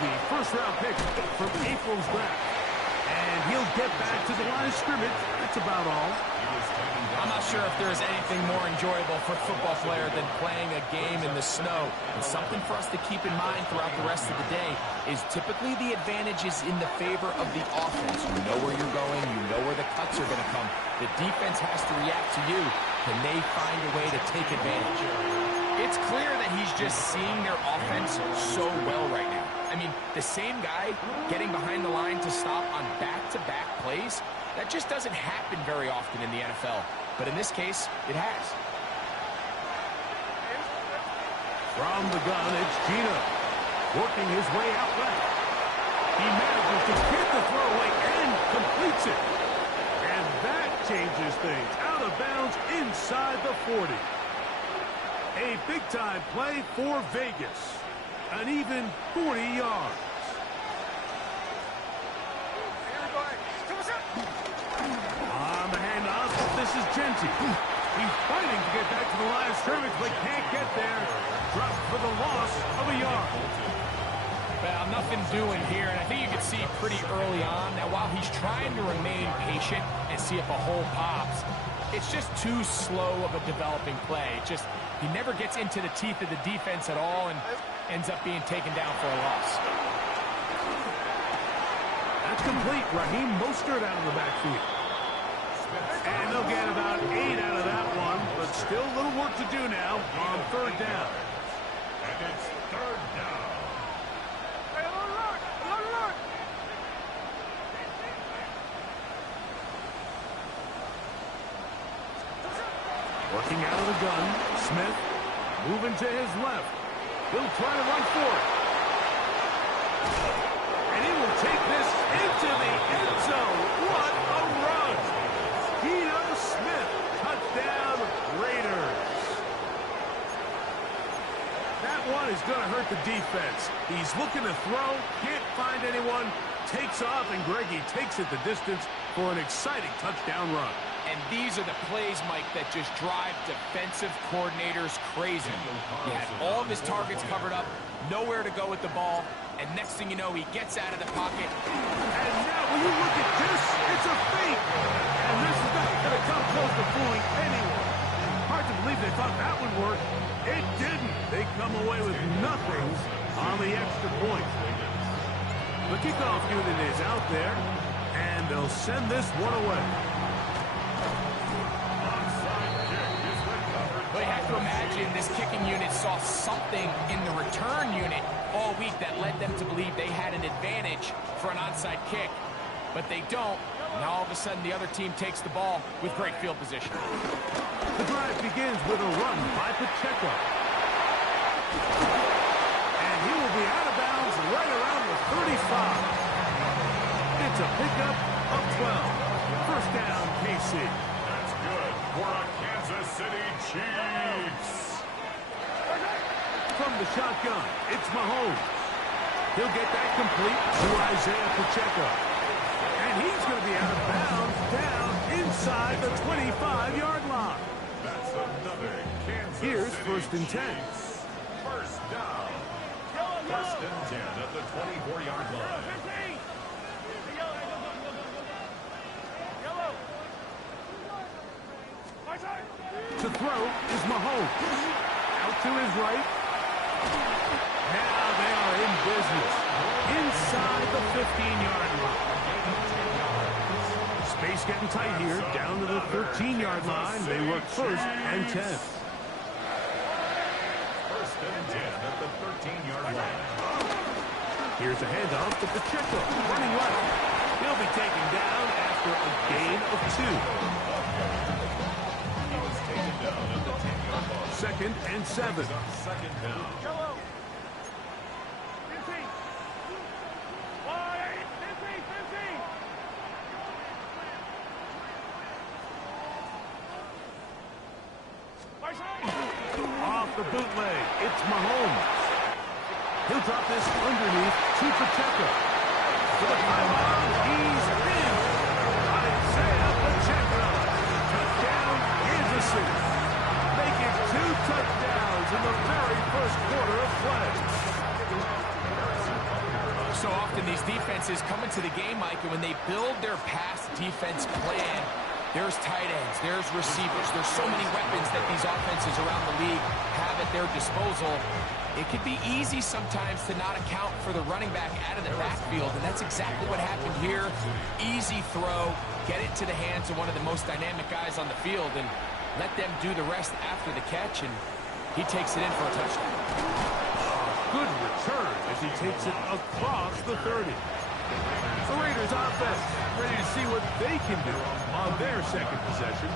the first-round pick from April's draft. And he'll get back to the line of scrimmage. That's about all. I'm not sure if there's anything more enjoyable for a football player than playing a game in the snow. And something for us to keep in mind throughout the rest of the day is typically the advantage is in the favor of the offense. You know where you're going. You know where the cuts are going to come. The defense has to react to you. Can they find a way to take advantage? It's clear that he's just seeing their offense so well right now. I mean, the same guy getting behind the line to stop on back-to-back plays, that just doesn't happen very often in the NFL. But in this case, it has. From the gun, it's Gino. Working his way out left. He manages to get the throw away and completes it. And that changes things. Out of bounds inside the 40. A big-time play for Vegas. An even 40 yards. On the handoff, this is Genty. He's fighting to get back to the line of scrimmage, but can't get there. Dropped for the loss of a yard. Well, nothing doing here, and I think you can see pretty early on. Now, while he's trying to remain patient and see if a hole pops, it's just too slow of a developing play. He never gets into the teeth of the defense at all and ends up being taken down for a loss. That's complete. Raheem Mostert out of the backfield. And they'll get about 8 out of that one, but still a little work to do now on third down. And it's third down. Working out of the gun, Smith moving to his left. He'll try to run for it. And he will take this into the end zone. What a run! Geno Smith, touchdown Raiders. That one is going to hurt the defense. He's looking to throw, can't find anyone, takes off, and Greggy takes it the distance for an exciting touchdown run. And these are the plays, Mike, that just drive defensive coordinators crazy. He had all of his targets covered up, nowhere to go with the ball, and next thing you know, he gets out of the pocket. And now, when you look at this, it's a fake. And this is not going to come close to fooling anyone. Hard to believe they thought that would work. It didn't. They come away with nothing on the extra point. The kickoff unit is out there, and they'll send this one away. But you have to imagine this kicking unit saw something in the return unit all week that led them to believe they had an advantage for an onside kick. But they don't. Now all of a sudden the other team takes the ball with great field position. The drive begins with a run by Pacheco. And he will be out of bounds right around the 35. It's a pickup of 12. First down, KC. That's good for a Kansas City Chiefs. From the shotgun, it's Mahomes. He'll get that complete to Isaiah Pacheco. And he's going to be out of bounds down inside the 25-yard line. That's another Kansas Here's City first and 10. Chiefs. First down. First and 10 at the 24-yard line. To throw is Mahomes. Out to his right. Now they are in business. Inside the 15-yard line. Space getting tight here. Down to the 13-yard line. They work first and 10. First and 10 at the 13-yard line. Here's a handoff to Pacheco. Running left. He'll be taken down after a gain of 2. Second and 7. Second down. Off the bootleg, it's Mahomes. He'll drop this underneath to Pacheco. For the timeout, he's in. Isaiah Pacheco. Touchdown, Kansas City. Making 2 touchdowns in the very first quarter of play. So often these defenses come into the game, Mike, and when they build their pass defense plan, there's tight ends, there's receivers, there's so many weapons that these offenses around the league have at their disposal. It can be easy sometimes to not account for the running back out of the backfield, and that's exactly what happened here. Easy throw, get it to the hands of one of the most dynamic guys on the field, and let them do the rest after the catch, and he takes it in for a touchdown. Good return as he takes it across the 30. The Raiders offense ready to see what they can do on their second possession.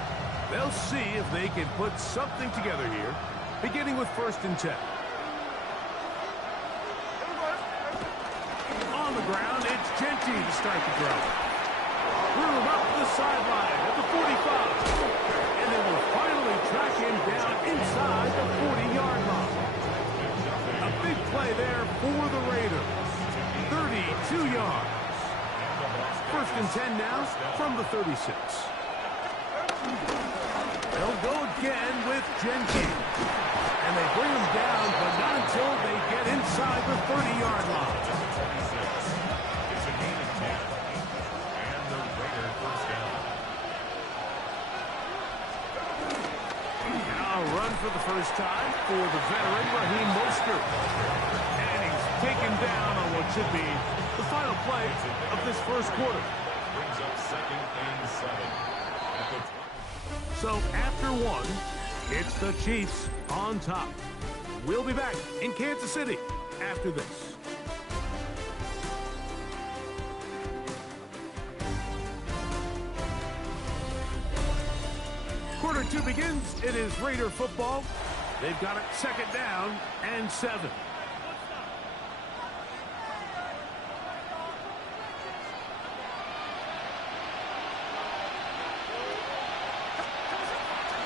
They'll see if they can put something together here, beginning with 1st and 10. On the ground, it's Genty to start the drive. Room up the sideline at the 45. And they will finally track him down inside the 40-yard line. A big play there for the Raiders. 32 yards. 1st and 10 now from the 36. They'll go again with Genty. And they bring him down, but not until they get inside the 30-yard line. It's a gain of 10. And the Raider first down. Now a run for the first time for the veteran Raheem Mostert. And he's taken down on what should be the final play of this first quarter. Brings up 2nd and 7. So after one, it's the Chiefs on top. We'll be back in Kansas City after this. Quarter 2 begins. It is Raider football. They've got it 2nd down and 7.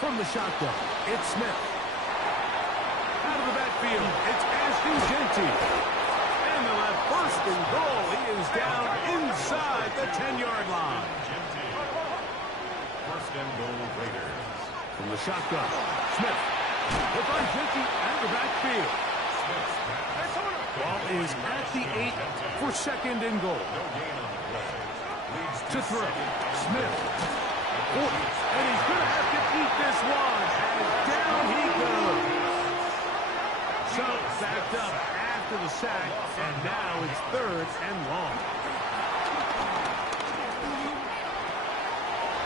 From the shotgun, it's Smith. Out of the backfield, it's Ashton Genty. And they'll have 1st and goal. He is down inside the 10-yard line. 1st and goal, Raiders. From the shotgun, Smith. They'll find Genty out of the backfield. Ball is at the 8 for 2nd and goal. No gain on the play. Leads To throw, Smith. And he's going to have to eat this one. And down he goes. So backed up after the sack. And now it's 3rd and long.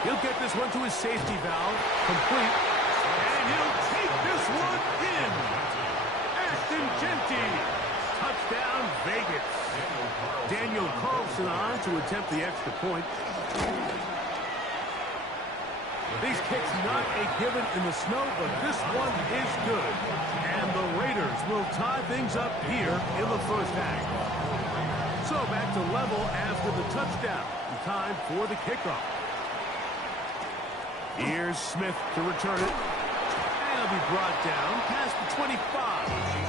He'll get this one to his safety valve. Complete. And he'll take this one in. Ashton Genty. Touchdown, Vegas. Daniel Carlson on to attempt the extra point. These kicks not a given in the snow, but this one is good. And the Raiders will tie things up here in the first half. So back to level after the touchdown. Time for the kickoff. Here's Smith to return it. And he'll be brought down past the 25.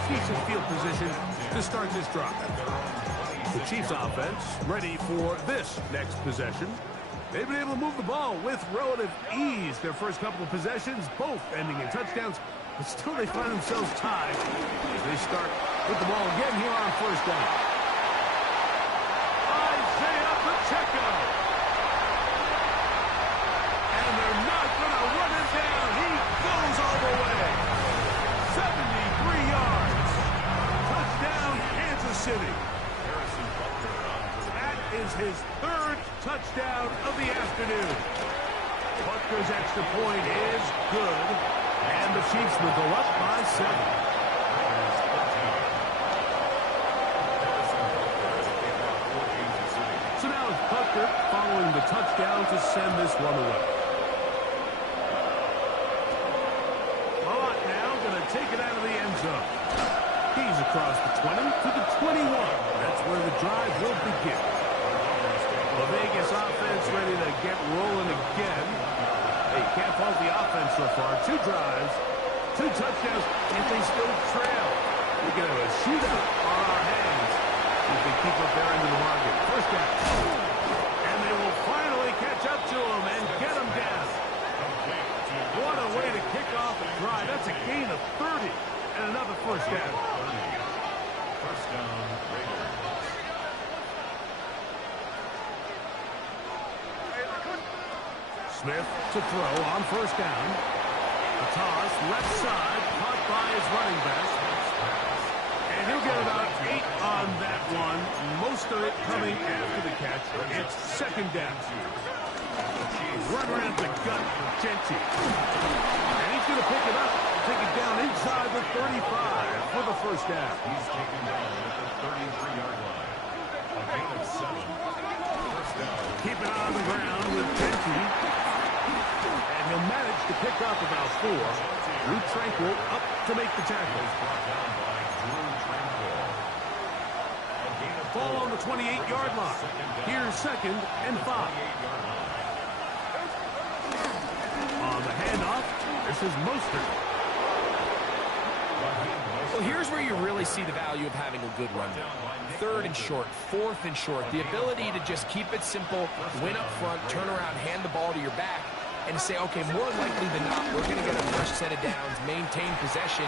Decent field position to start this drive. The Chiefs offense ready for this next possession. They've been able to move the ball with relative ease. Their first couple of possessions, both ending in touchdowns, but still they find themselves tied as they start with the ball again here on 1st down. Isaiah Pacheco. And they're not going to run it down. He goes all the way. 73 yards. Touchdown, Kansas City. That is his 3rd touchdown of the afternoon. Butker's extra point is good, and the Chiefs will go up by 7. So now it's Butker following the touchdown to send this one away. Malott now going to take it out of the end zone. He's across the 20 to the 21. That's where the drive will begin. The Vegas offense ready to get rolling again. They can't fault the offense so far. 2 drives, 2 touchdowns, and they still trail. We can have a shootout on our hands if they keep up their end of the market. 1st down. And they will finally catch up to him and get him down. What a way to kick off a drive. That's a gain of 30 and another 1st down. 1st down, Raiders. Smith to throw on first down. The toss, left side, caught by his running back. And he'll get about 8 on that one. Most of it coming after the catch. It's second down. Run around the gut for Gentry. And he's going to pick it up. Take it down inside the 35 for the first down. He's taken down at the 33-yard line. A gain of 7. First down. Keep it on the ground with Gentry. And he'll manage to pick up about 4. Drew Tranquil up to make the tackle. Brought down by Drew Tranquil. Ball on the 28-yard line. Here's second and 5. On the handoff, this is Mostert. Well, here's where you really see the value of having a good run. Third and short, fourth and short. The ability to just keep it simple, win up front, turn around, hand the ball to your back, and say, okay, more likely than not, we're going to get a fresh set of downs, maintain possession,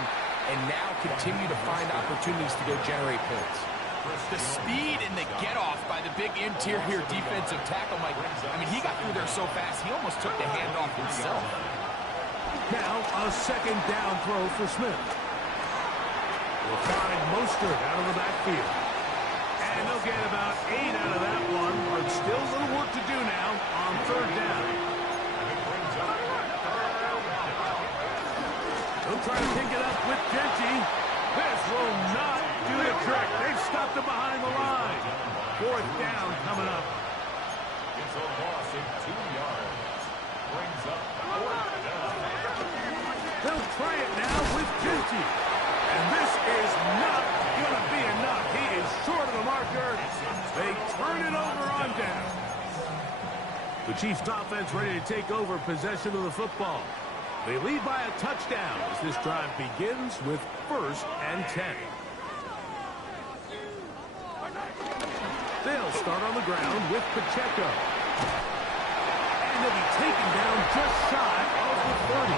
and now continue to find opportunities to go generate points. The speed and the get-off by the big interior defensive tackle, Mike. I mean, he got through there so fast, he almost took the handoff himself. Now a second down throw for Smith. We'll find Mostert out of the backfield. And they'll get about 8 out of that one, but still a little work to do now on third down. They'll try to pick it up with Gentry. This will not do the trick. They've stopped him behind the line. Fourth down coming up. It's a loss of 2 yards. Brings up fourth down. They'll try it now with Gentry. And this is not going to be enough. He is short of the marker. They turn it over on down. The Chiefs offense ready to take over possession of the football. They lead by a touchdown as this drive begins with 1st and 10. They'll start on the ground with Pacheco. And they'll be taken down just shy of the 30.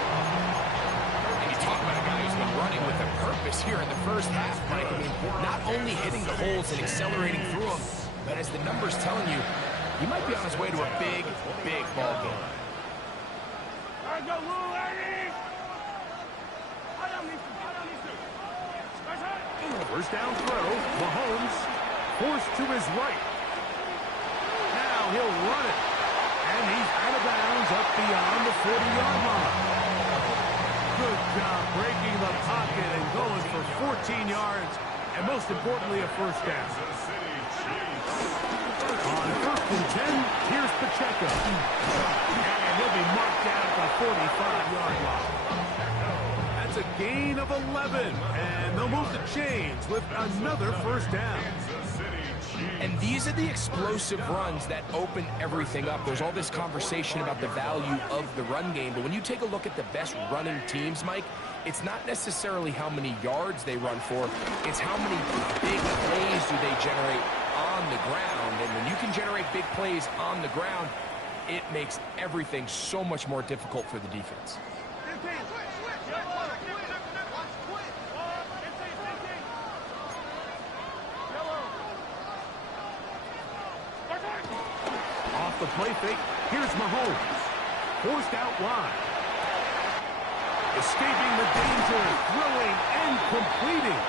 And you talk about a guy who's been running with a purpose here in the first half, Mike. I mean, not only hitting the holes and accelerating through them, but as the numbers telling you, he might be on his way to a big, big ball game. First down throw. Mahomes forced to his right. Now he'll run it. And he's out of bounds up beyond the 40-yard line. Good job breaking the pocket and going for 14 yards. And most importantly, a first down. On 1st and 10, here's Pacheco. And he'll be marked down at the 45-yard line. That's a gain of 11. And they'll move the chains with another first down. And these are the explosive runs that open everything up. There's all this conversation about the value of the run game, but when you take a look at the best running teams, Mike, it's not necessarily how many yards they run for, it's how many big plays do they generate on the ground. And when you can generate big plays on the ground, it makes everything so much more difficult for the defense. Off the play fake, here's Mahomes. Forced out wide. Escaping the danger, throwing and completing.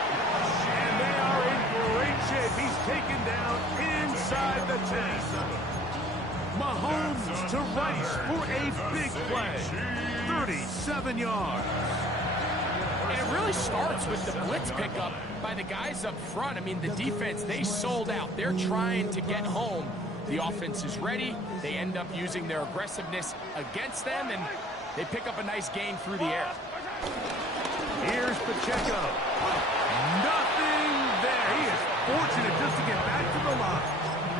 And they are in great shape. He's taken down inside the 10. Mahomes to Rice for a big play. 37 yards. And it really starts with the blitz pickup by the guys up front. I mean, the defense, they sold out. They're trying to get home. The offense is ready. They end up using their aggressiveness against them, and they pick up a nice gain through the air. Here's Pacheco. Nothing there. He is fortunate just to get back to the line.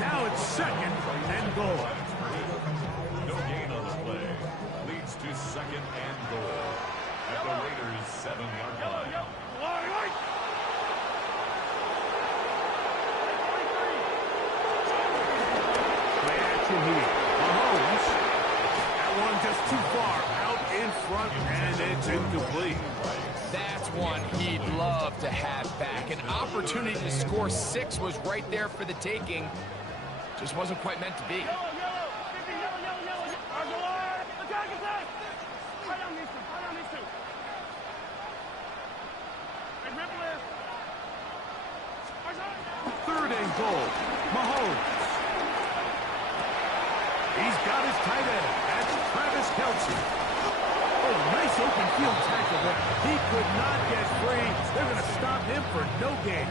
Now it's second and goal. No gain on the play. Leads to second and goal at the Raiders' 7-yard line. Play action here. Mahomes. That one just too far out in front, and it's incomplete. That's one he'd love to have back. An opportunity to score 6 was right there for the taking. Just wasn't quite meant to be. goal. Mahomes. He's got his tight end. That's Travis Kelce. Oh, nice open field tackle there. He could not get free. They're going to stop him for no gain.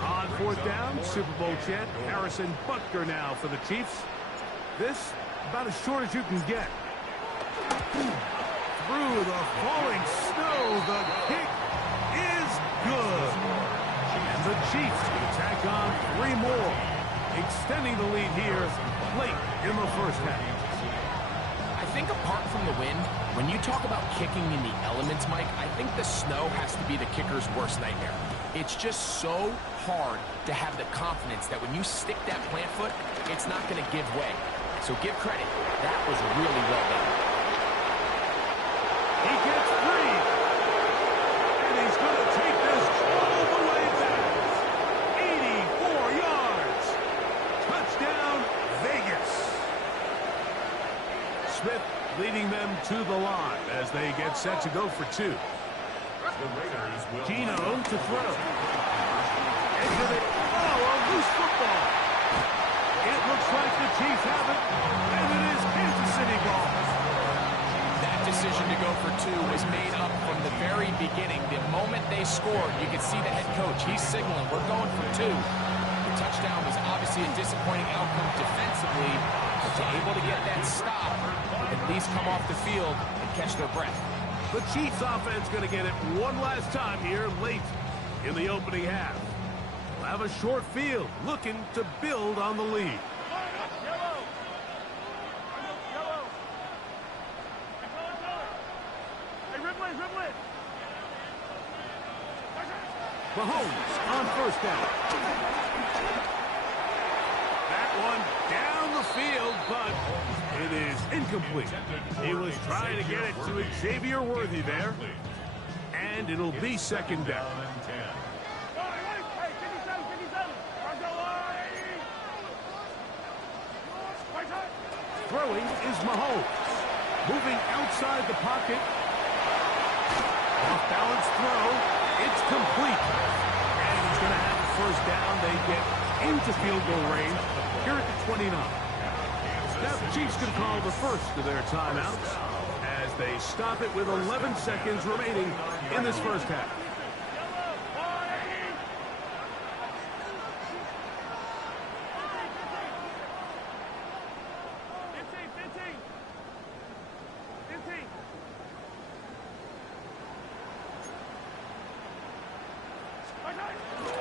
On fourth down, Super Bowl champ Harrison Butker now for the Chiefs. This about as short as you can get. Through the falling snow, the kick is good. And the Chiefs can tack on 3 more, extending the lead here late in the first half. I think apart from the wind, when you talk about kicking in the elements, Mike, I think the snow has to be the kicker's worst nightmare. It's just so hard to have the confidence that when you stick that plant foot, it's not going to give way. So give credit. That was really well done. He gets free. And he's going to take this all the way back. 84 yards. Touchdown, Vegas. Smith leading them to the line as they get set to go for 2. Gino to throw. A loose football. It looks like the Chiefs have it, and it is Kansas City ball. That decision to go for 2 was made up from the very beginning. The moment they scored, you could see the head coach. He's signaling, we're going for 2. The touchdown was obviously a disappointing outcome defensively, but they're able to get that stop, at least come off the field and catch their breath. The Chiefs offense going to get it one last time here late in the opening half. They'll have a short field looking to build on the lead. Mahomes on first down. That one down the field, but it is incomplete. He was trying to get it to Xavier Worthy there. And it'll be second down. Throwing is Mahomes. Moving outside the pocket. Off-balance throw. It's complete. And he's going to have the first down. They get into field goal range here at the 29. Now the Chiefs can call the first of their timeouts as they stop it with 11 seconds remaining in this first half.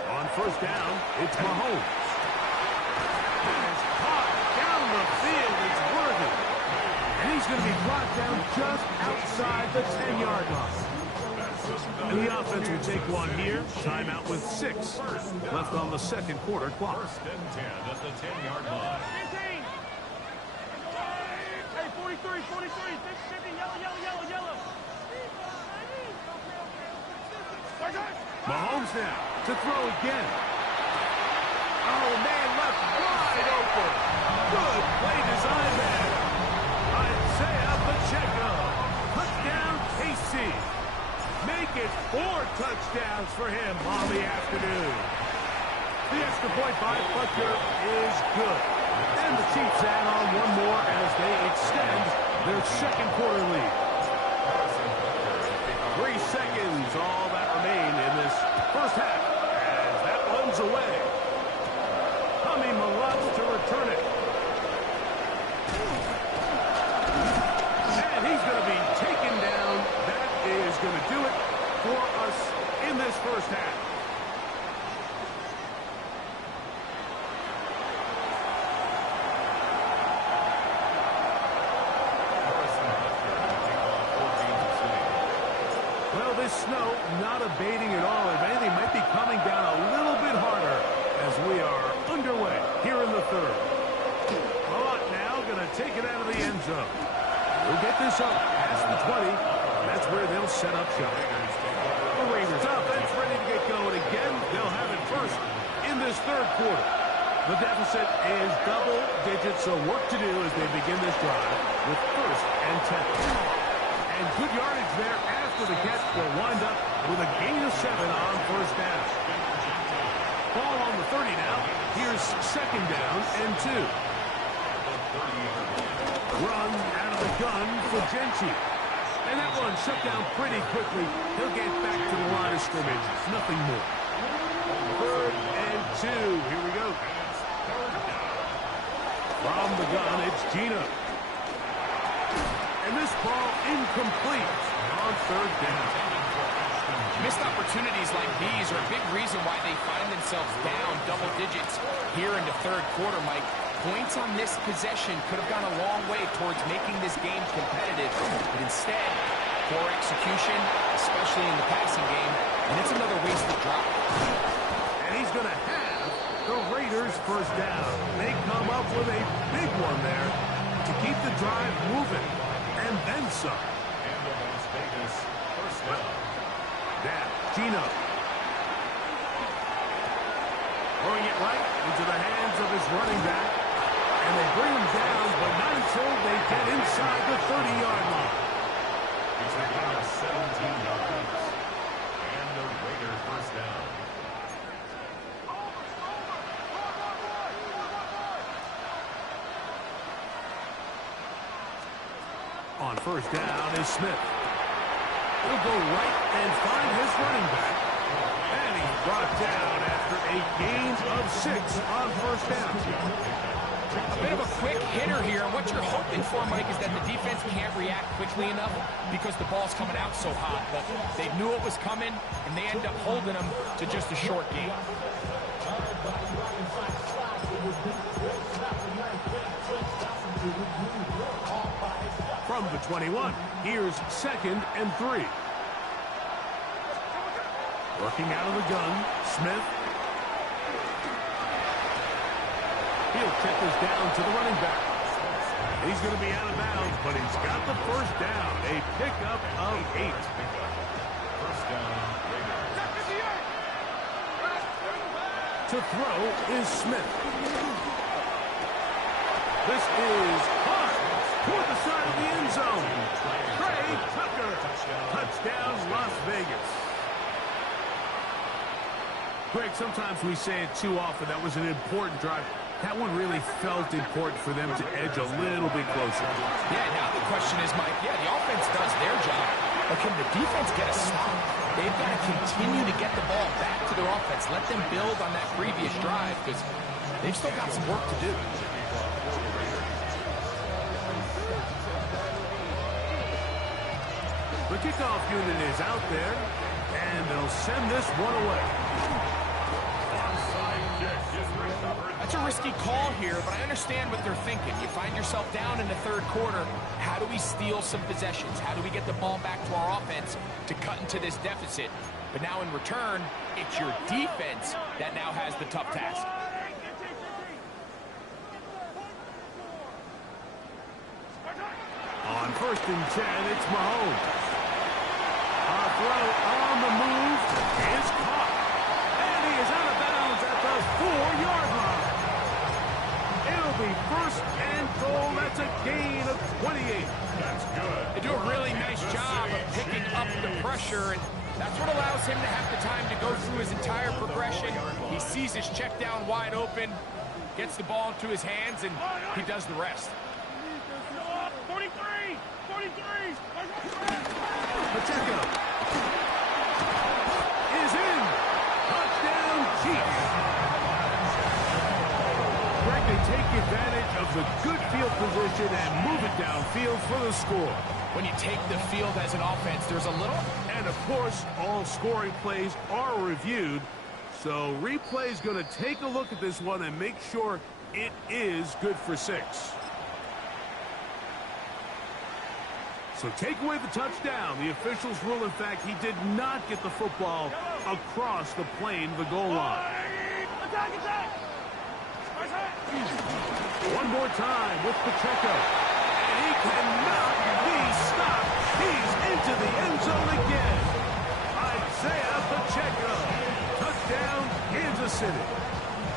On first down, it's Mahomes. It's caught down the field. It's Worthy. And he's going to be brought down just outside the 10-yard line. And the offense will take one here. Timeout with 6 left on the second quarter clock. First and 10 at the 10-yard line. Hey, 43, 50, yellow. Mahomes now to throw again. Oh, man, left wide open. Good play design there. Isaiah Pacheco. Touchdown, KC. Make it 4 touchdowns for him on the afternoon. The extra point by Butker is good. And the Chiefs add on one more as they extend their second quarter lead. 3 seconds, all that remain in this first half as that runs away. Tommy Malotz to return it. And he's going to be taken down. That is going to do it for us in this first half. Well, this snow not abating at all. If anything, might be coming down a little bit harder as we are underway here in the third. Malott now going to take it out of the end zone. We'll get this up past the 20. That's where they'll set up shop. The Raiders offense ready to get going again. They'll have it first in this third quarter. The deficit is double digits, so work to do as they begin this drive with first and 10. And good yardage there after the catch. They'll wind up with a gain of 7 on first down. Ball on the 30 now. Here's second down and 2. Run out of the gun for Genchi. And that one shut down pretty quickly. He'll get back to the line of scrimmage. Nothing more. 3rd and 2. Here we go. From the gun, it's Gino. And this ball incomplete on 3rd down. Missed opportunities like these are a big reason why they find themselves down double digits here in the 3rd quarter, Mike. Points on this possession could have gone a long way towards making this game competitive, but instead, poor execution, especially in the passing game, and it's another wasted drop. And he's going to have the Raiders first down. They come up with a big one there to keep the drive moving, and then some. And the Las Vegas first down. Now, Gino. Throwing it right into the hands of his running back. And they bring him down, but not until they get inside the 30-yard line. He's a gain of 17 yards. And the Raiders first down. On first down is Smith. He'll go right and find his running back. And he's brought down after a gain of 6 on first down. A bit of a quick hitter here, and what you're hoping for, Mike, is that the defense can't react quickly enough because the ball's coming out so hot. But they knew it was coming, and they end up holding them to just a short gain. From the 21, here's 2nd and 3. Working out of the gun, Smith. He'll check this down to the running back. He's going to be out of bounds, but he's got the first down. A pickup of 8. First down, Raiders. To throw is Smith. This is hard toward the side of the end zone. Trey Tucker. Touchdown, Las Vegas. Greg, sometimes we say it too often. That was an important drive. That one really felt important for them to edge a little bit closer. Yeah, now the question is, Mike, the offense does their job, but can the defense get a stop? They've got to continue to get the ball back to their offense. Let them build on that previous drive because they've still got some work to do. The kickoff unit is out there, and they'll send this one away. That's a risky call here, but I understand what they're thinking. You find yourself down in the 3rd quarter. How do we steal some possessions? How do we get the ball back to our offense to cut into this deficit? But now in return, it's your defense that now has the tough task. On 1st and 10, it's Mahomes. A throw on the move is caught. And he is out of bounds at the 4-yard line. It'll be 1st and goal. That's a gain of 28. That's good. They do a really nice job of picking up the pressure, and that's what allows him to have the time to go through his entire progression. He sees his check down wide open, gets the ball into his hands, and he does the rest. 43! 43! Pacheco is in. Touchdown, Chiefs. Greg, they take advantage of the good field position and move it downfield for the score. When you take the field as an offense, there's a little... And, of course, all scoring plays are reviewed. So replay's going to take a look at this one and make sure it is good for 6. So take away the touchdown. The officials rule, in fact, he did not get the football across the plane, the goal line. Attack, attack! One more time with Pacheco. And he cannot be stopped. He's into the end zone again. Isaiah Pacheco. Touchdown, Kansas City.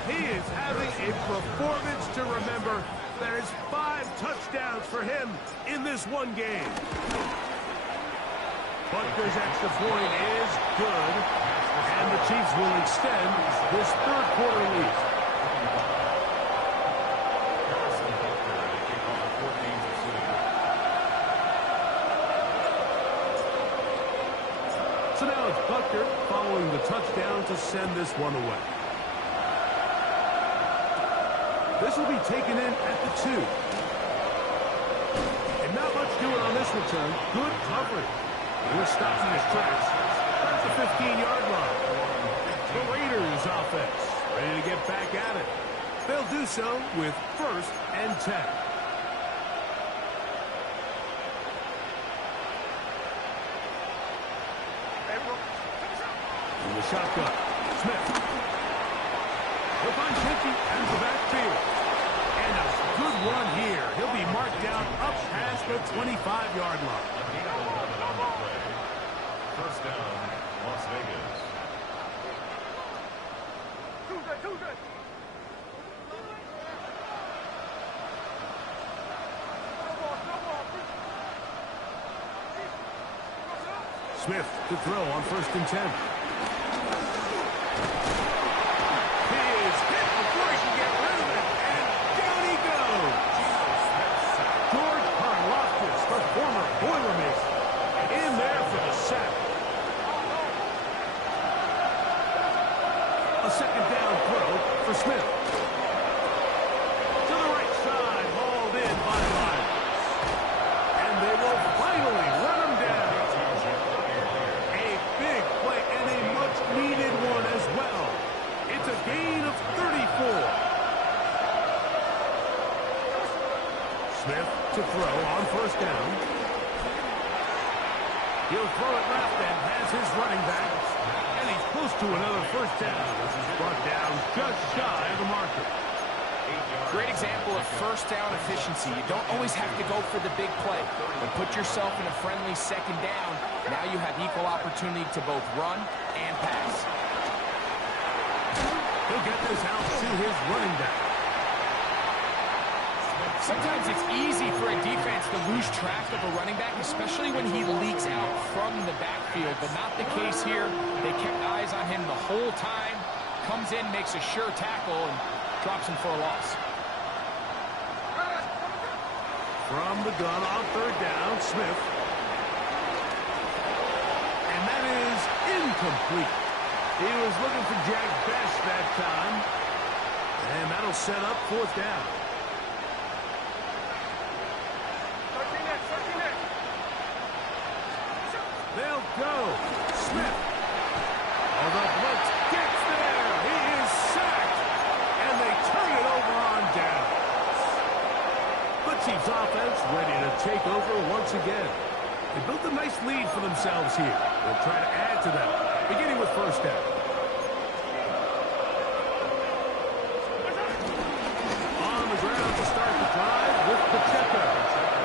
He is having a performance to remember. There's 5 touchdowns for him in this one game. Butker's extra point is good. And the Chiefs will extend this third quarter lead. So now it's Butker following the touchdown to send this one away. This will be taken in at the 2. And not much doing on this return. Good coverage. We're stopping his tracks at the 15-yard line. The Raiders offense ready to get back at it. They'll do so with 1st and 10. In the shotgun, Smith. He'll find Hickey and the backfield. And a good run here. He'll be marked down up past the 25-yard line. First down, Las Vegas. Smith to throw on 1st and 10. He is hit before he can get rid of it, and down he goes. George Karlaftis, the former Boilermaker, in there for the sack. A 2nd down throw for Smith. To the right side, hauled in by Lyons. And they will finally run him down. A big play and a much-needed one as well. It's a gain of 34. Smith to throw on 1st down. He'll throw it left and has his running back. And he's close to another 1st down. This is brought down just shy of the marker. Great example of 1st down efficiency. You don't always have to go for the big play, but put yourself in a friendly 2nd down. Now you have equal opportunity to both run and pass. He'll get this out to his running back. Sometimes it's easy for a defense to lose track of a running back, especially when he leaks out from the backfield, but not the case here. They kept eyes on him the whole time. Comes in, makes a sure tackle, and drops him for a loss. From the gun on 3rd down, Smith. And that is incomplete. He was looking for Jack Best that time. And that'll set up 4th down. They'll go. Smith. Oh, the blitz gets there. He is sacked. And they turn it over on down. The Chiefs offense ready to take over once again. They built a nice lead for themselves here. They'll try to add to that, beginning with 1st down. On the ground to start the drive with Pacheco.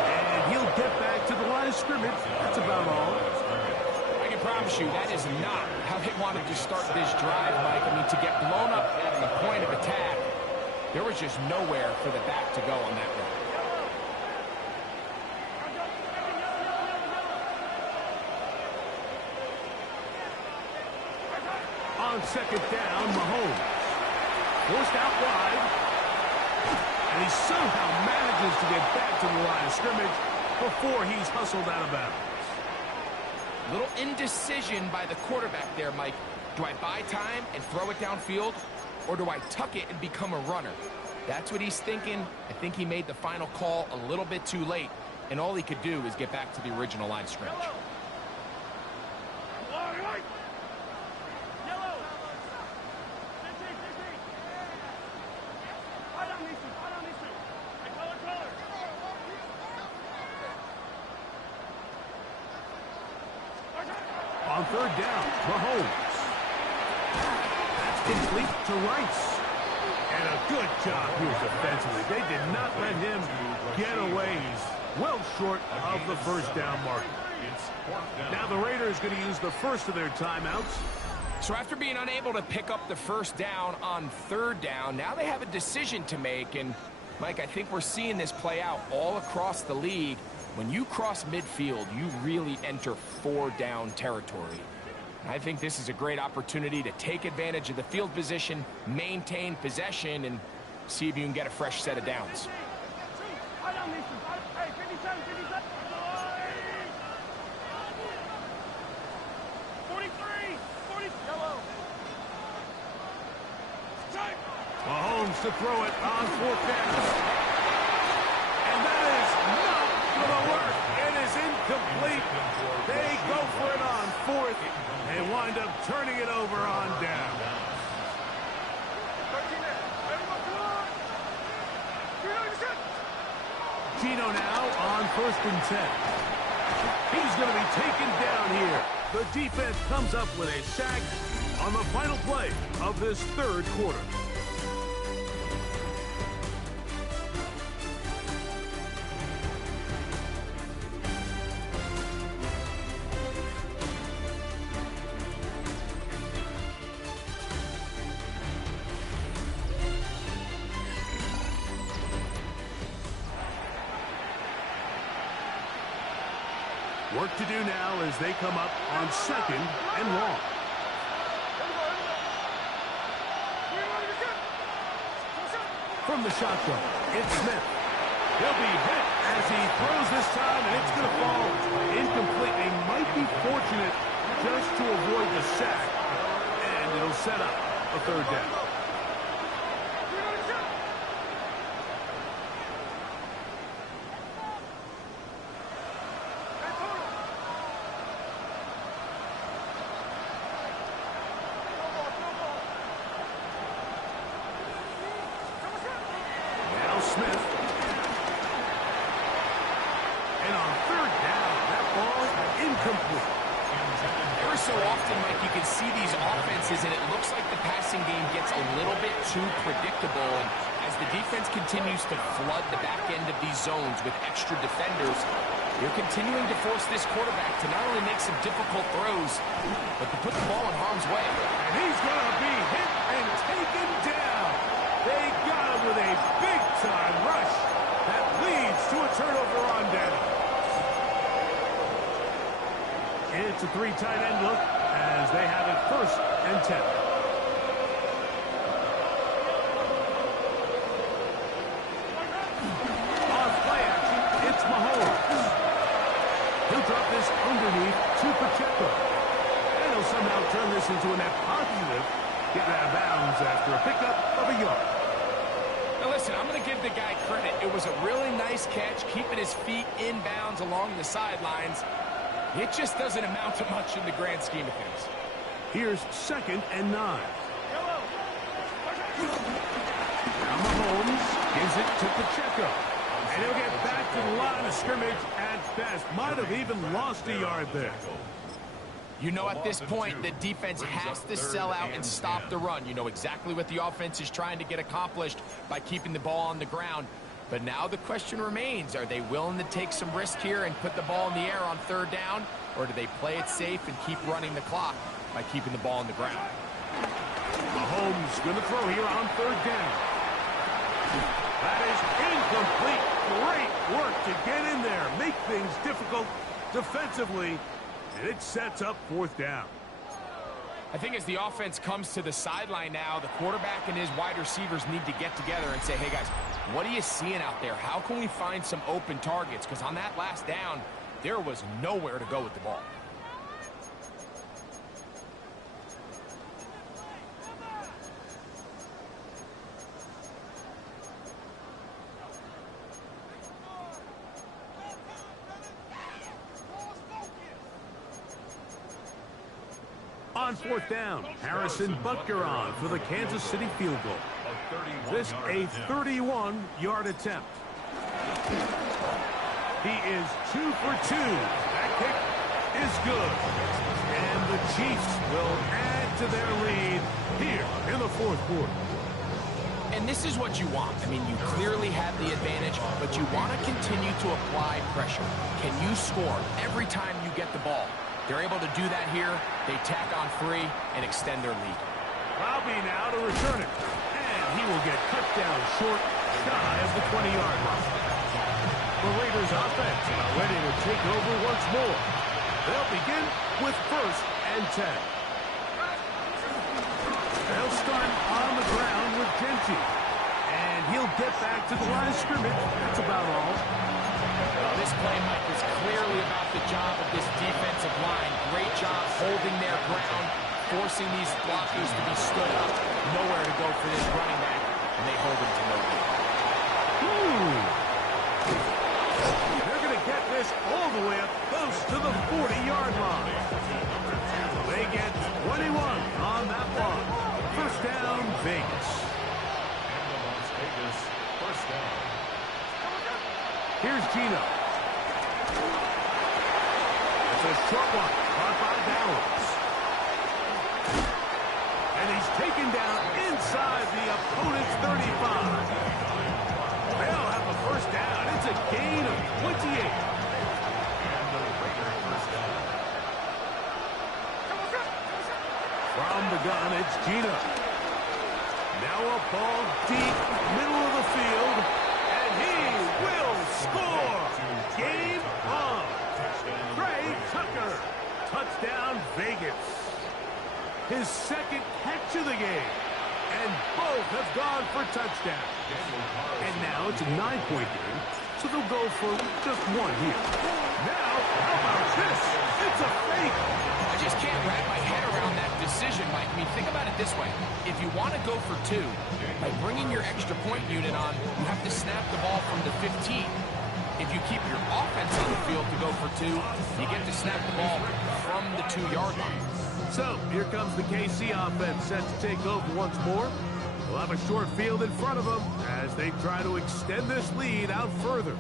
And he'll get back to the line of scrimmage. That's about all. I can promise you that is not how they wanted to start this drive, Mike. I mean, to get blown up at the point of attack, there was just nowhere for the back to go on that run. On 2nd down, Mahomes. Forced out wide. And he somehow manages to get back to the line of scrimmage before he's hustled out of bounds. Little indecision by the quarterback there, Mike. Do I buy time and throw it downfield, or do I tuck it and become a runner? That's what he's thinking. I think he made the final call a little bit too late, and all he could do is get back to the original line of scrimmage. On 3rd down, Mahomes. That's complete to Rice. And a good job here defensively. They did not let him get away. He's well short of the 1st down marker. Now the Raiders going to use the first of their timeouts. So after being unable to pick up the 1st down on 3rd down, now they have a decision to make. And, Mike, I think we're seeing this play out all across the league. When you cross midfield, you really enter 4-down territory. I think this is a great opportunity to take advantage of the field position, maintain possession, and see if you can get a fresh set of downs. Hey, 57, 57. 43, 40, yellow. Mahomes to throw it on 4th down. And that is not going to work. It is incomplete. They go for it on 4th and wind up turning it over on down. 13 there. Everyone, come on. Gino now on 1st and 10. He's going to be taken down here. The defense comes up with a sack on the final play of this 3rd quarter. Work to do now as they come up on 2nd and long. From the shotgun, it's Smith. He'll be hit as he throws this time, and it's going to fall incomplete. They might be fortunate just to avoid the sack, and it'll set up a 3rd down. Smith. And on 3rd down, that ball incomplete. Every so often, Mike, you can see these offenses, and it looks like the passing game gets a little bit too predictable. And as the defense continues to flood the back end of these zones with extra defenders, you're continuing to force this quarterback to not only make some difficult throws, but to put the ball in harm's way. And he's going to be hit and taken down. They got him with a big-time rush that leads to a turnover on down. It's a 3 tight end look as they have it 1st and 10. On play action, it's Mahomes. He'll drop this underneath to Pacheco. And he'll somehow turn this into a net positive, getting out of bounds after a pickup of a yard. Now listen, I'm going to give the guy credit. It was a really nice catch, keeping his feet in bounds along the sidelines. It just doesn't amount to much in the grand scheme of things. Here's 2nd and 9. Now Mahomes gives it to Pacheco. And he'll get back to the line of scrimmage at best. Might have even lost a yard there. You know, at this point, the defense has to sell out and stop the run. You know exactly what the offense is trying to get accomplished by keeping the ball on the ground. But now the question remains, are they willing to take some risk here and put the ball in the air on 3rd down? Or do they play it safe and keep running the clock by keeping the ball on the ground? Mahomes going to throw here on 3rd down. That is incomplete. Great work to get in there, make things difficult defensively. And it sets up 4th down. I think as the offense comes to the sideline now, the quarterback and his wide receivers need to get together and say, hey, guys, what are you seeing out there? How can we find some open targets? Because on that last down, there was nowhere to go with the ball. On 4th down, Harrison Butker on for the Kansas City field goal. This a 31-yard attempt. He is 2 for 2. That kick is good. And the Chiefs will add to their lead here in the 4th quarter. And this is what you want. I mean, you clearly have the advantage, but you want to continue to apply pressure. Can you score every time you get the ball? They're able to do that here. They tack on 3 and extend their lead. Robbie now to return it. And he will get cut down short, shy of the 20-yard line. The Raiders offense are ready to take over once more. They'll begin with 1st and 10. They'll start on the ground with Genty. And he'll get back to the line of scrimmage. That's about all. Well, this play, Mike, is clearly about the job of this defensive line. Great job holding their ground, forcing these blockers to be stood up. Nowhere to go for this running back, and they hold him to no gain. They're going to get this all the way up close to the 40-yard line. They get 21 on that one. 1st down, Vegas. First down. Here's Gino. It's a short one, caught by Bowers. And he's taken down inside the opponent's 35. They'll have a 1st down. It's a gain of 28. And the Raiders first down. From the gun, it's Gino. Now a ball deep, middle of the field, and he will score. Game on. Trey Tucker. Touchdown, Vegas. His 2nd catch of the game. And both have gone for touchdown. And now it's a 9-point game, so they'll go for just 1 here. Now, how about this? It's a fake. I just can't wrap my head around that decision, Mike. I mean, think about it this way. If you want to go for 2, by bringing your extra point unit on, you have to snap the ball from the 15. If you keep your offense on the field to go for 2, you get to snap the ball from the 2-yard line. So, here comes the KC offense set to take over once more. They'll have a short field in front of them as they try to extend this lead out further.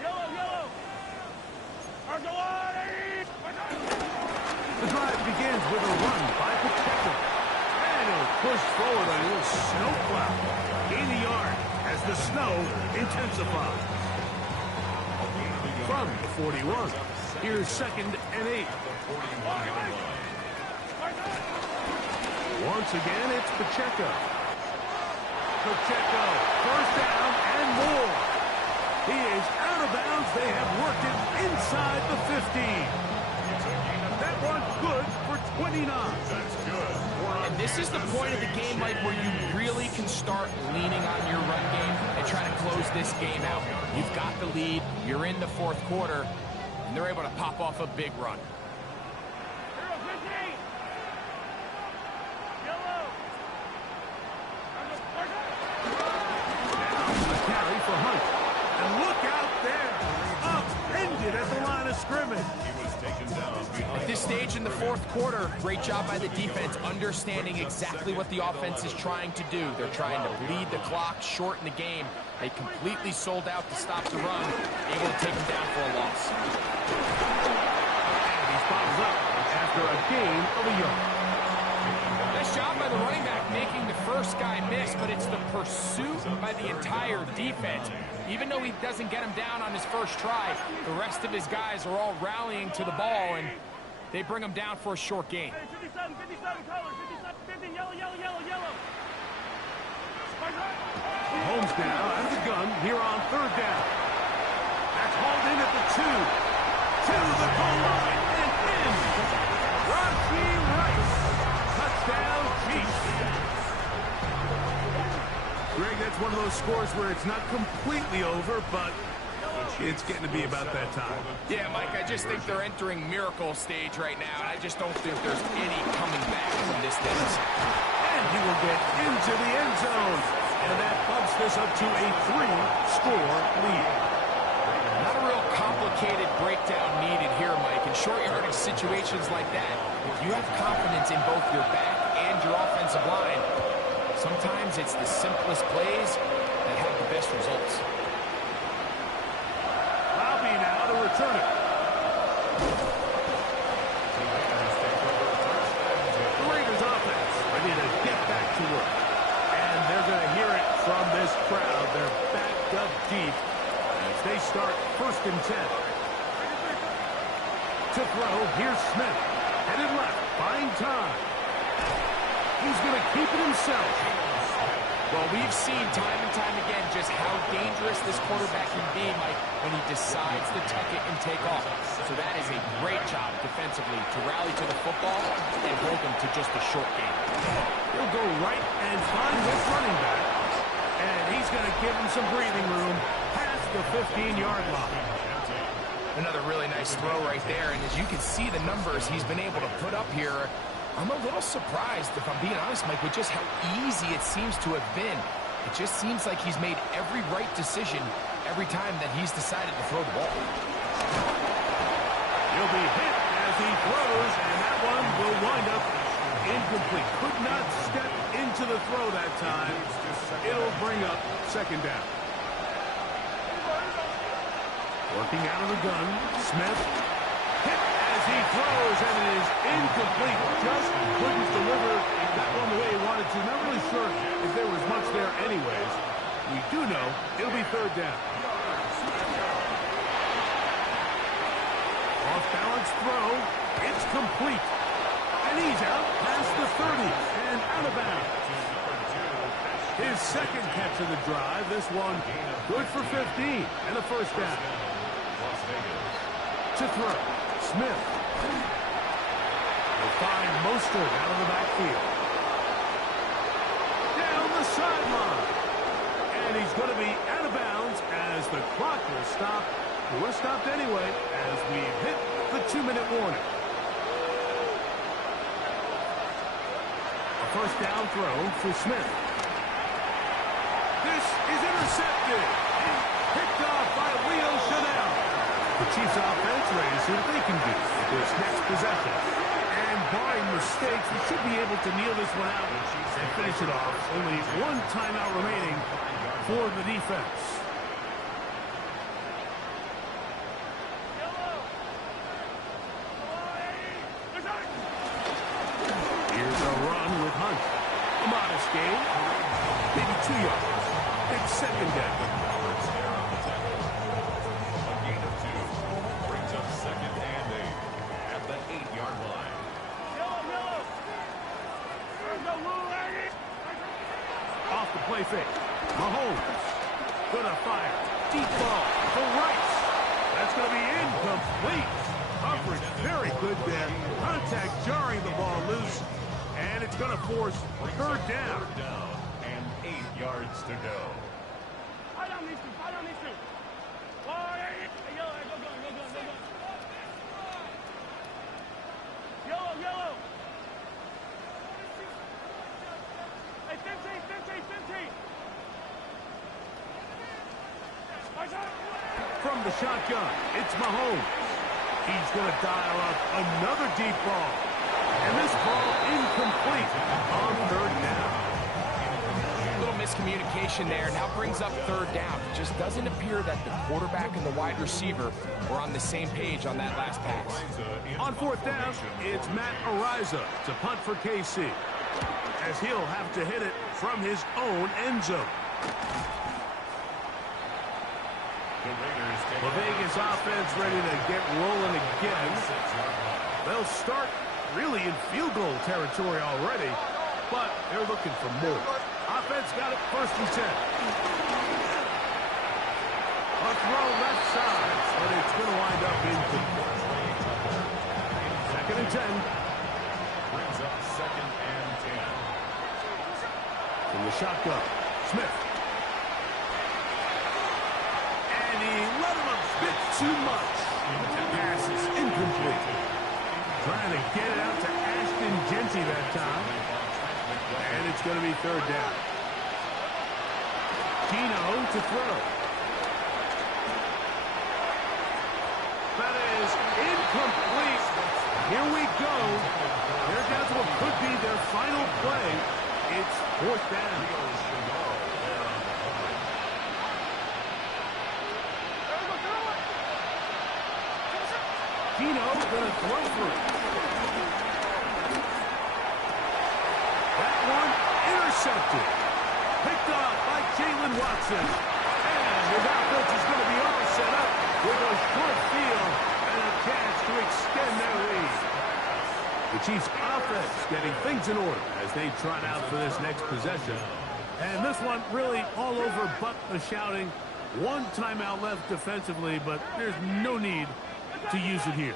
Yellow. The drive begins with a run by Pacheco. And he'll push forward a little snow cloud. Gain a yard as the snow intensifies. From the 41, here's 2nd and 8. Once again, it's Pacheco. Pacheco, 1st down and more. He is out of bounds. They have worked it inside the 15. That one good for 29. That's good. And this is the point of the game, Mike, where you really can start leaning on your run game and try to close this game out. You've got the lead. You're in the 4th quarter, and they're able to pop off a big run. Carry for Hunt. And look out there. Upended at the line of scrimmage. He was taken down behind. At this stage in the 4th quarter, great job by the defense, understanding exactly what the offense is trying to do. They're trying to bleed the clock, shorten the game. They completely sold out to stop the run, able to take him down for a loss. And he's bottled up after a gain of a yard. Nice job by the running back making the first guy miss, but it's the pursuit by the entire defense. Even though he doesn't get him down on his first try, the rest of his guys are all rallying to the ball, and they bring him down for a short gain. 57, color, 57, 50, yellow. Holmes now out of the gun here on 3rd down. That's hauled in at the 2. To the goal line and in. Rashi Rice. Touchdown, Chiefs. Greg, that's one of those scores where it's not completely over, but it's getting to be about that time. Yeah, Mike, I just think they're entering miracle stage right now, and I just don't think there's any coming back from this dance. And he will get into the end zone. And that bumps this up to a 3-score lead. Not a real complicated breakdown needed here, Mike. In short yardage situations like that, if you have confidence in both your back and your offensive line, sometimes it's the simplest plays that have the best results. Lobby now to return it. The Raiders offense ready to get back to work. And they're going to hear it from this crowd. They're backed up deep as they start 1st and 10. To throw, here's Smith. Headed left, buying time. He's going to keep it himself. Well, we've seen time and time again just how dangerous this quarterback can be, Mike, when he decides to tuck it and take off. So that is a great job defensively to rally to the football and hold him to just a short game. He'll go right and find his running back. And he's going to give him some breathing room past the 15-yard line. Another really nice throw right there, and as you can see the numbers he's been able to put up here, I'm a little surprised, if I'm being honest, Mike, with just how easy it seems to have been. It just seems like he's made every right decision every time that he's decided to throw the ball. He'll be hit as he throws, and that one will wind up incomplete. Could not step into the throw that time. It'll bring up second down. Working out of the gun, Smith hit as he throws, and it is incomplete. Just couldn't deliver that one the way he wanted to. Not really sure if there was much there anyways. We do know it'll be third down. Off-balance throw. It's complete. And he's out past the 30 and out of bounds. His second catch of the drive. This one good for 15 and a first down. To throw. Smith. Will find Mostert out of the backfield. Down the sideline. And he's going to be out of bounds as the clock will stop. We're stopped anyway as we hit the 2-minute warning. A first down throw for Smith. This is intercepted. And picked off by Leo Chanel. The Chiefs offense ready to see what they can do with this next possession. And barring mistakes, we should be able to kneel this one out and finish it off. Only one timeout remaining for the defense. Here's a run with Hunt. A modest gain. Maybe 2 yards. It's second down. Off the play fake. Mahomes. Gonna fire. Deep ball for Rice. That's going to be incomplete. Coverage very good there. Contact jarring the ball loose. And it's going to force third down. And 8 yards to go. I don't need to. Yellow. Hey, 15. From the shotgun, it's Mahomes. He's going to dial up another deep ball. And this ball incomplete on third down. A little miscommunication there. Now brings up third down. It just doesn't appear that the quarterback and the wide receiver were on the same page on that last pass. On fourth down, it's Matt Ariza to punt for KC, as he'll have to hit it from his own end zone. The Vegas offense ready to get rolling again. They'll start really in field goal territory already, but they're looking for more. Offense got it first and 10. A throw left side, but it's going to wind up incomplete. Second and 10. Brings up second and 10. From the shotgun, Smith. And he let him a bit too much. The pass is incomplete. Trying to get it out to Ashton Genty that time. And it's going to be third down. Gino to throw. That is incomplete. Here we go. They're down to what could be their final play. It's fourth down. Gino going to throw for it. That one intercepted. Picked off by Jalen Watson. And his offense is going to be all set up with a short field and a chance to extend their lead. The Chiefs offense getting things in order as they trot out for this next possession. And this one really all over but the shouting. One timeout left defensively, but there's no need to use it here.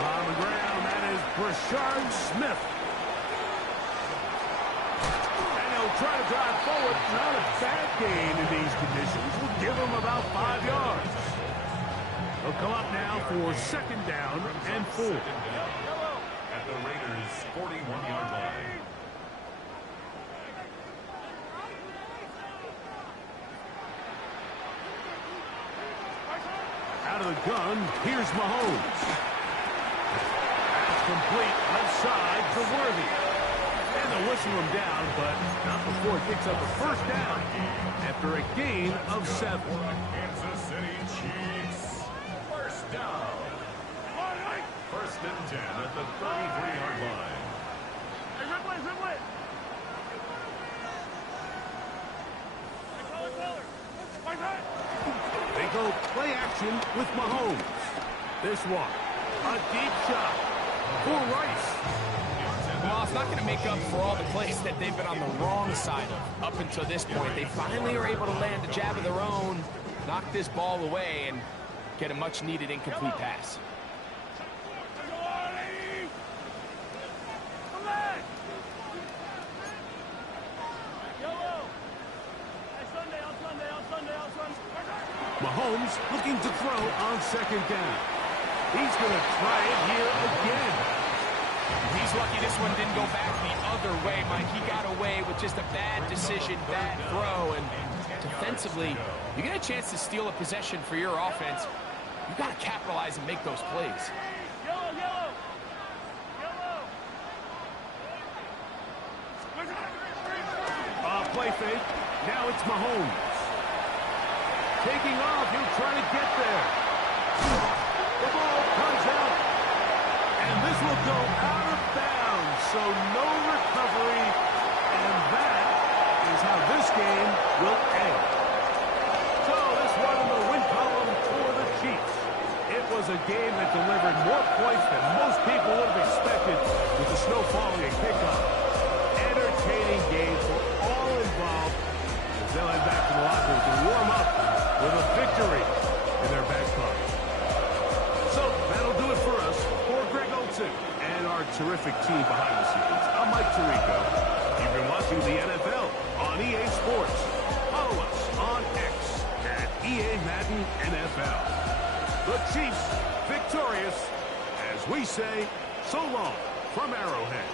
On the ground, that is Brashard Smith. And he'll try to drive forward. Not a bad gain in these conditions. We'll give him about 5 yards. He'll come up now for second down and 4. At the Raiders' 41-yard line. Out of the gun, here's Mahomes. That's complete left side to Worthy. And they'll whistle him down, but not before he picks up a first down after a gain of 7. Kansas City Chiefs. First down. First and 10 at the 33-yard line. Hey, Ripley. Hey, color. They go play action with Mahomes. This one, a deep shot for Rice. Well, it's not going to make up for all the plays that they've been on the wrong side of up until this point. They finally are able to land a jab of their own, knock this ball away, and get a much-needed incomplete pass. Mahomes looking to throw on second down. He's going to try it here again. He's lucky this one didn't go back the other way, Mike. He got away with just a bad decision, bad throw, and defensively, you get a chance to steal a possession for your offense. You got to capitalize and make those plays. Yellow. Play fake. Now it's Mahomes. Taking off, he'll try to get there. The ball comes out. And this will go out of bounds, so no recovery. And that is how this game will end. So this one in the win column for the Chiefs. It was a game that delivered more points than most people would have expected with the snow falling at kickoff. Entertaining game for all involved as they'll head back to the locker room to warm up with a victory in their back pocket. So that'll do it for us. For Greg Olsen and our terrific team behind the scenes, I'm Mike Tirico. You've been watching the NFL on EA Sports. Follow us on X at EA Madden NFL. The Chiefs victorious as we say so long from Arrowhead.